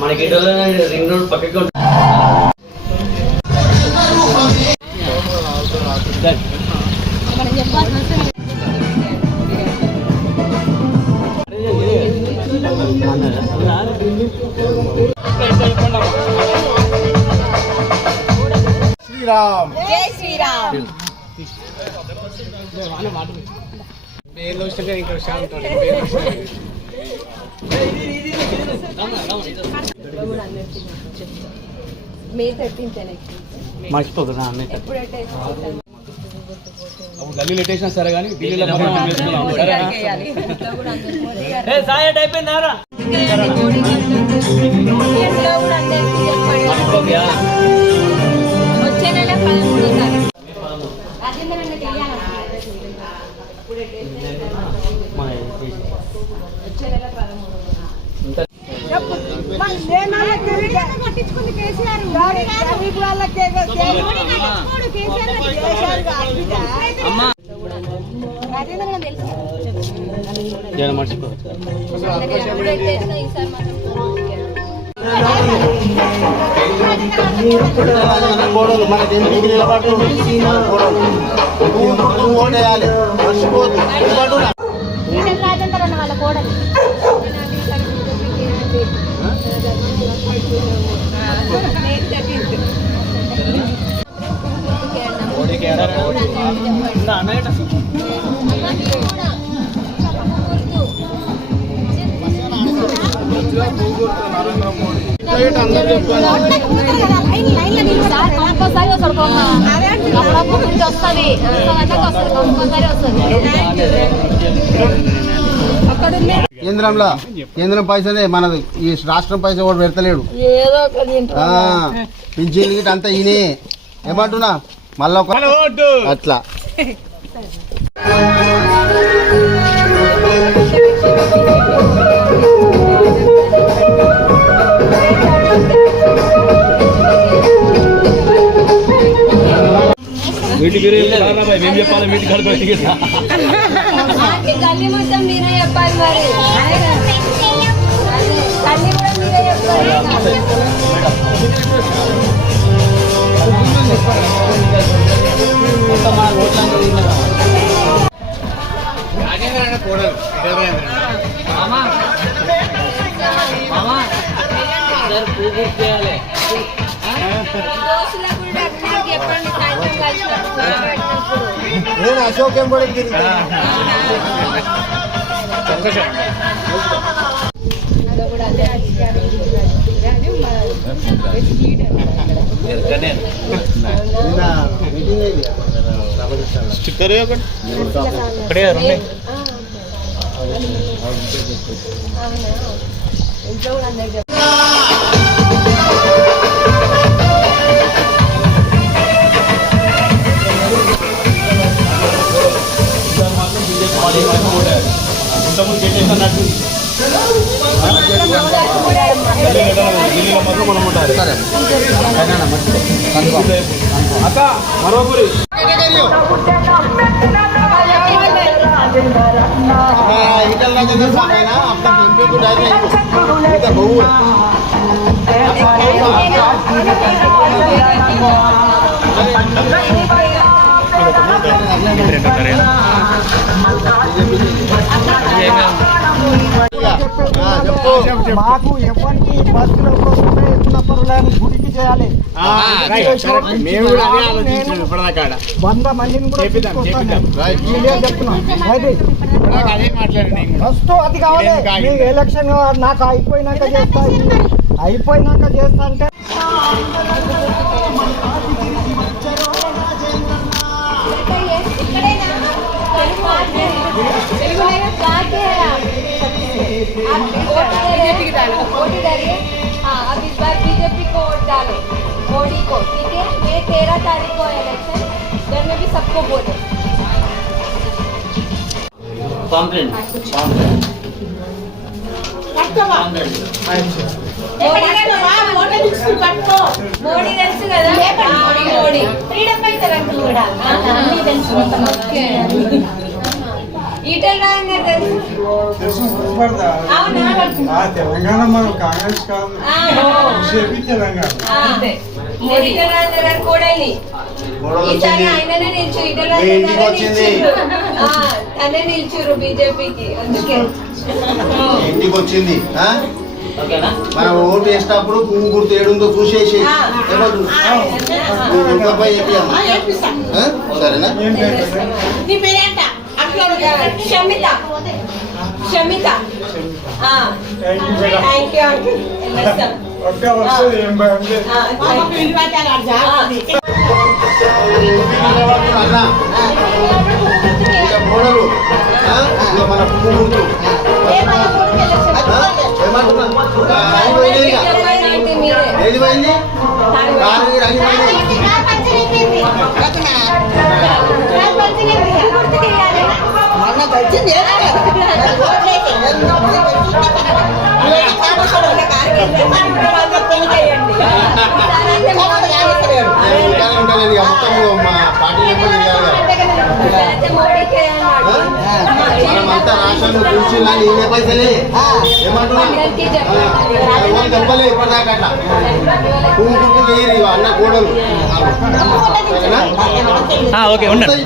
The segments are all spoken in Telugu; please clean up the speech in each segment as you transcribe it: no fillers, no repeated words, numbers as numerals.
మనకి రింగ్ రోడ్ పక్కకి శ్రీరామ్ జై శ్రీరామ్ మే 13 మర్చిపోతున్నా ఎప్పుడైతే గల్లీ లెటేషన్ సరే కానీ ఢిల్లీలో అయిపోయిందారా వచ్చే నెల 13వ తారీఖు రాజేంద్ర వచ్చే నెల 13వ మనకి ఎంపీకి నిలబడి ఓటేయాలి మర్చిపోదు రాజేంద్ర అన్న వాళ్ళ కోడలు కేంద్రం పైసదే మనది, ఈ రాష్ట్రం పైసా కూడా పెడతలేడు. పింఛన్ గిట్ అంతా ఈయనే ఏమంటున్నా మళ్ళీ అట్లా వీటి మేము చెప్పాలి వీటి కలిపి గల్లీ మొత్తం మీరే చెప్పాలి మరి గల్లీ కూడా మీరే చెప్పాలి. నేను అశోక్ ఎంబడి స్టిక్కర్ ఇక్కడే ఇంట్లో కూడా అందరికి మరోపురి మాకు ఎవరికి బస్సుల కోసమే ఎత్తున్నప్పుడు గుడికి చేయాలి. 100 మందిని కూడా ఫస్ట్ అది కావాలి. మీకు ఎలక్షన్ నాకు అయిపోయినాక చేస్తా అంటే अब इस बार बीजेपी को वोट डालो, मोदी को, ठीक है? ये 13 तारीख को इलेक्शन, घर में भी सबको बोले. మోడీ తెలుసు కదా, మోడీ ఫ్రీడమ్ ఫైటర్ అంటూ కూడా ఈటెల రాజేందర్ తెలుసు అవునా తెలంగాణ మనం కాంగ్రెస్ కాదు తెలంగాణ అంతే నేను ఈటెల రాజేందర్ గారు కోడల్ని ఈసారి ఆయననే నిల్చు ఈటెల తనే నిల్చురు బీజేపీకి అందుకే ఇంటికి వచ్చింది ఓకేనా మనం ఓటు వేసినప్పుడు పువ్వు గుర్తు ఏడుందో చూసేసి ఏమంటుంది సరేనా Shamita Shamita thank you uncle అన్నా మోడలు మన పువ్వు గుర్తు ఏది పోయింది మనమంతా రాష్ట్రంలో కూర్చున్నా నేనే పైసలే ఏమంటున్నా చెప్పలే ఇప్పటిదాకా అట్లా పువ్వు గుర్తు చేయరు అన్న కోడలు ఓకే ఉండండి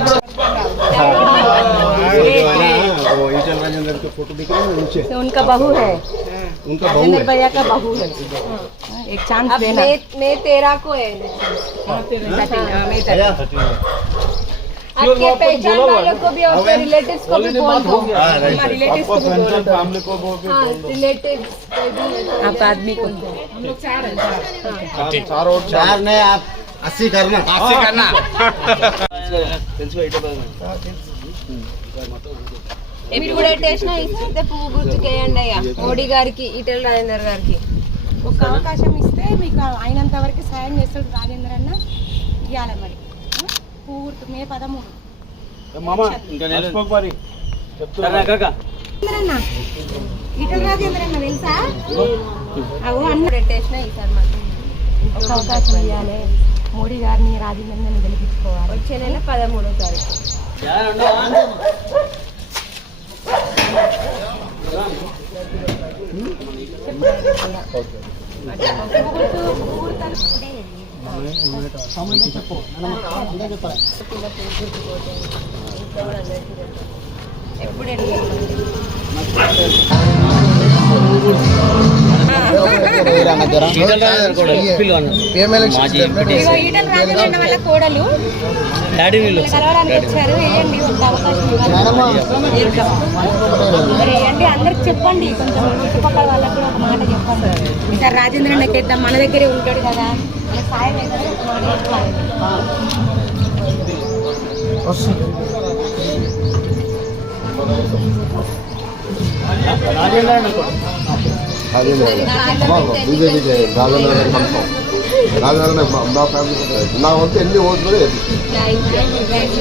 फोटो दिख रहा है नीचे तो उनका बहू है उनका बहू राजेंद्र है भैया का बहू है एक चांस देना मैं 13 को है आपके पहचान वालों को भी और रिलेटिव्स को भी बोल दो रिलेटिव्स को भी फैमिली को हाँ रिलेटिव्स आप आदमी को हम लोग 4 चार नहीं आप 80 करना ఎప్పుడు టేస్ట్నా ఇస్తే పువ్వు గుర్తుకేయండి అయ్యా మోడీ గారికి ఈటెల రాజేందర్ గారికి ఒక అవకాశం ఇస్తే మీకు అయినంత వరకు సాయం చేస్తాడు రాజేంద్ర అన్న ఇవ్వాలి మరి పూర్తి మే 13 మామ ఇంకా మరి చెప్తున్నా కాక అన్న ఈటల రాజేంద్ర అన్న తెలుసా అవు అన్న టేస్ట్నా ఈసారి మాకు ఒక అవకాశం ఇవ్వాలి మోడీ గారిని రాజేంద్రని గెలిపించుకోవాలి వచ్చే నెల 13వ తారీఖు ఎప్పుడు ఈటల రాజేంద్ర వాళ్ళ కోడలు కలవడానికి వచ్చారు వేయండి ఒక అవకాశం మరి వేయండి అందరికి చెప్పండి కొంచెం చుట్టుపక్కల వాళ్ళకి కూడా ఒక మాట చెప్పండి ఈసారి రాజేంద్ర అన్నకి ఇద్దాం మన దగ్గరే ఉంటాడు కదా మన సాయం అయితే ఒక మాట చెప్పాలి బీజేపీ రాజేంద్ర గారు కన్ఫామ్ రాజేంద్ర మా ఫ్యామిలీ నా వంతు ఎన్ని ఓట్లు కూడా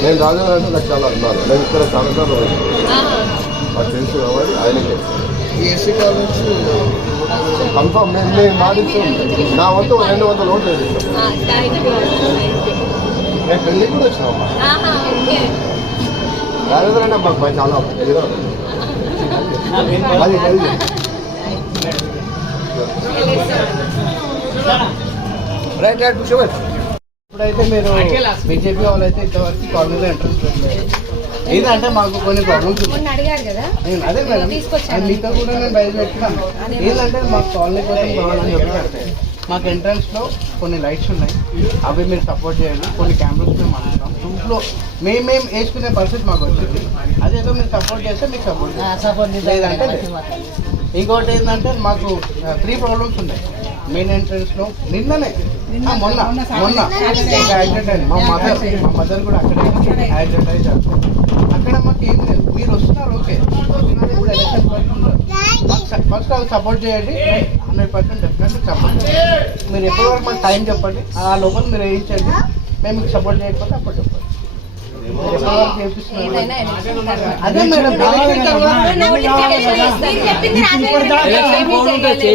నేను రాజేంద్ర అంటే నాకు చాలా అభిమానం నేను ఇక్కడ చాలా నాకు తెలుసు కాబట్టి ఆయనకే ఈ ఎస్సీ కాలేజ్ కన్ఫామ్ నేను మాడిస్తాను నా వంతు 200 ఓట్లు వేస్తాను నేను పెళ్ళికి కూడా వచ్చినామమ్మా రాజేంద్ర అంటే మాకు చాలా అది రైట్ ఇప్పుడైతే మీరు బీజేపీ వాళ్ళు అయితే ఇంతవరకు కాలనీలో ఎంట్రన్స్ పెట్టలేదు ఏంటంటే మాకు కొన్ని ప్రాబ్లమ్స్ మొన్న అడిగారు కదా అదే మేడం మీతో కూడా నేను బయలుపెట్టినాను ఏంటంటే మాకు కాలనీ కోసం కావాలని చెప్పి మాకు ఎంట్రన్స్లో కొన్ని లైట్స్ ఉన్నాయి అవి మీరు సపోర్ట్ చేయండి కొన్ని కెమెరాస్ మేము అంటున్నాం ఇంట్లో మేము వేసుకునే పరిస్థితి మాకు వచ్చింది అదేదో మీరు సపోర్ట్ చేస్తే మీకు సపోర్ట్ లేదంటే ఇంకోటి ఏంటంటే మాకు 3 ప్రాబ్లమ్స్ ఉన్నాయి మెయిన్ ఎంట్రన్స్లో మొన్న యాక్సిడెంట్ అయింది మా మదర్ కూడా అక్కడే యాక్సిడెంట్ అయ్యి చనిపోయింది అక్కడ మాకు ఏం లేదు మీరు వస్తున్నారు ఓకే ఇప్పుడు ఎలక్షన్ ఫస్ట్ అది సపోర్ట్ చేయండి 100% డెఫినెట్లీ సపోర్ట్ మీరు ఎప్పటి వరకు మాకు టైం చెప్పండి ఆ లోపల మీరు వేయించండి మేము మీకు సపోర్ట్ చేయకపోతే అప్పుడు చెప్పండి అదే మేడం నోటిఫికేషన్